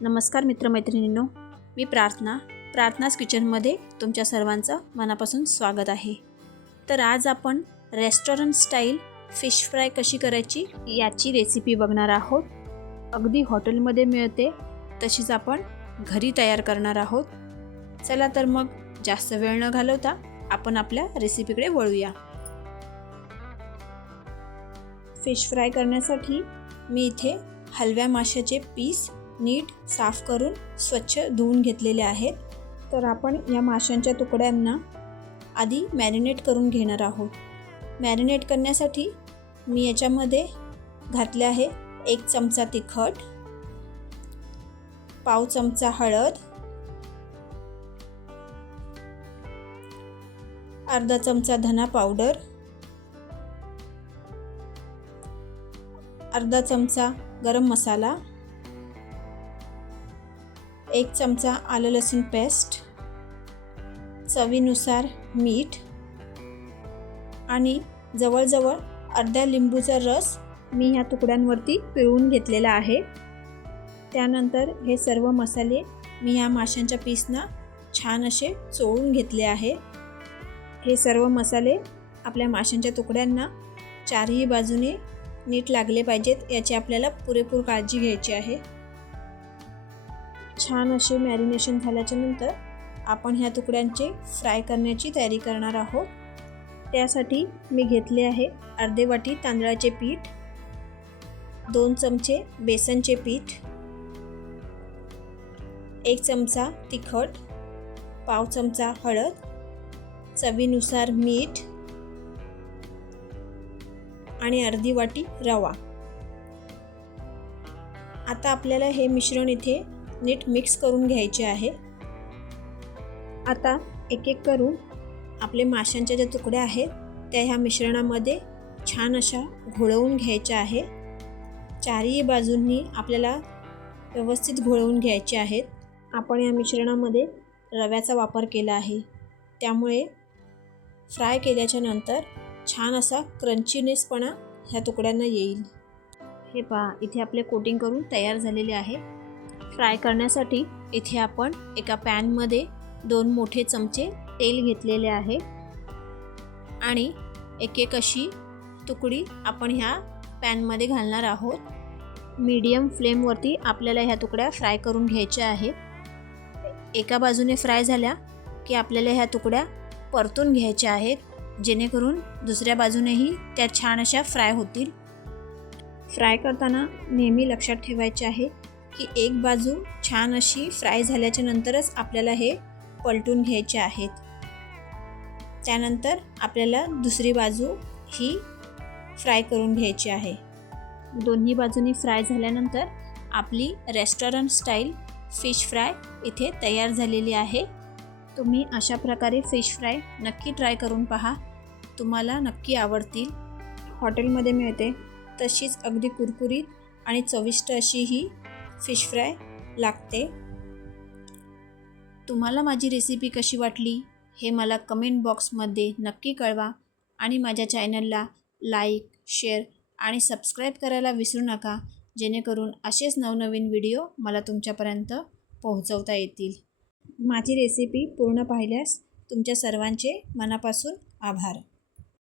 नमस्कार मित्रमैत्रिणींनो मी प्रार्थना प्रार्थनाच किचनमध्ये तुमच्या सर्वांचं मनापासून स्वागत आहे. तर आज आपण रेस्टॉरंट स्टाईल फिश फ्राय कशी करायची याची रेसिपी बघणार आहोत. अगदी हॉटेलमध्ये मिळते तशीच आपण घरी तयार करणार आहोत. चला तर मग जास्त वेळ न घालवता आपण आपल्या रेसिपीकडे वळूया. फिश फ्राय करण्यासाठी मी इथे हलव्या माशाचे पीस नीट साफ करून स्वच्छ धुवून घेतलेले आहेत. तर आपण या माशांच्या तुकड्यांना आधी मॅरिनेट करून घेणार आहोत. मॅरिनेट करण्यासाठी मी याच्यामध्ये घातले आहे एक चमचा तिखट पाव चमचा हळद अर्धा चमचा धना पावडर अर्धा चमचा गरम मसाला एक चमचा आलं लसूण पेस्ट चवीनुसार मीठ आणि जवळजवळ अर्ध्या लिंबूचा रस मी ह्या तुकड्यांवरती पिळून घेतलेला आहे. त्यानंतर हे सर्व मसाले मी ह्या माशांच्या पीसना छान असे चोळून घेतले आहे. हे सर्व मसाले आपल्या माशांच्या तुकड्यांना चारही बाजूने नीट लागले पाहिजेत याची आपल्याला पुरेपूर काळजी घ्यायची आहे. छान असे मॅरिनेशन झाल्याच्यानंतर आपण ह्या तुकड्यांचे फ्राय करण्याची तयारी करणार आहोत. त्यासाठी मी घेतले आहे अर्धे वाटी तांदळाचे पीठ दोन चमचे बेसनचे पीठ एक चमचा तिखट पाव चमचा हळद चवीनुसार मीठ आणि अर्धी वाटी रवा. आता आपल्याला हे मिश्रण इथे नीट मिक्स करून घ्यायचे आहे. आता एक एक करून आपले माशांच्या ज्या तुकड्या आहेत त्या ह्या मिश्रणामध्ये छान अशा घोळवून घ्यायच्या आहे. चारही बाजूंनी आपल्याला व्यवस्थित घोळवून घ्यायचे आहेत. आपण या मिश्रणामध्ये रव्याचा वापर केला आहे. त्यामुळे फ्राय केल्याच्यानंतर छान असा क्रंचीनेसपणा ह्या तुकड्यांना येईल. हे पहा इथे आपले कोटिंग करून तयार झालेले आहे. फ्राय करण्यासाठी इथे आपण एका पॅनमध्ये दोन मोठे चमचे तेल घेतलेले आहे. आणि एक एक अशी तुकडी आपण ह्या पॅनमध्ये घालणार आहोत. मीडियम फ्लेमवरती आपल्याला ह्या तुकड्या फ्राय करून घ्यायच्या आहेत. एका बाजूने फ्राय झाल्या की आपल्याला ह्या तुकड्या परतून घ्यायच्या आहेत. जेणेकरून दुसऱ्या बाजूनेही त्या छान अशा फ्राय होतील. फ्राय करताना नेहमी लक्षात ठेवायचे आहे की एक बाजू छान अशी फ्राय झाल्याच्या नंतरच आपल्याला हे पलटून घ्यायचे आहेत. त्यानंतर आपल्याला दुसरी बाजू ही फ्राय करून घ्यायची आहे. दोन्ही बाजूनी फ्राय झाल्यानंतर आपली रेस्टॉरंट स्टाईल फिश फ्राय इथे तयार झालेली आहे. तुम्ही अशा प्रकारे फिश फ्राय नक्की ट्राय करून पहा. तुम्हाला नक्की आवडतील. हॉटेलमध्ये मिळते तशीच अगदी कुरकुरीत आणि चविष्ट अशी ही फिश फ्राय लागते. तुम्हाला माझी रेसिपी कशी वाटली हे मला कमेंट बॉक्समध्ये नक्की कळवा आणि माझ्या चॅनलला लाईक शेअर आणि सबस्क्राईब करायला विसरू नका जेणेकरून असेच नवनवीन व्हिडिओ मला तुमच्यापर्यंत पोहोचवता येतील. माझी रेसिपी पूर्ण पाहिल्यास तुमच्या सर्वांचे मनापासून आभार.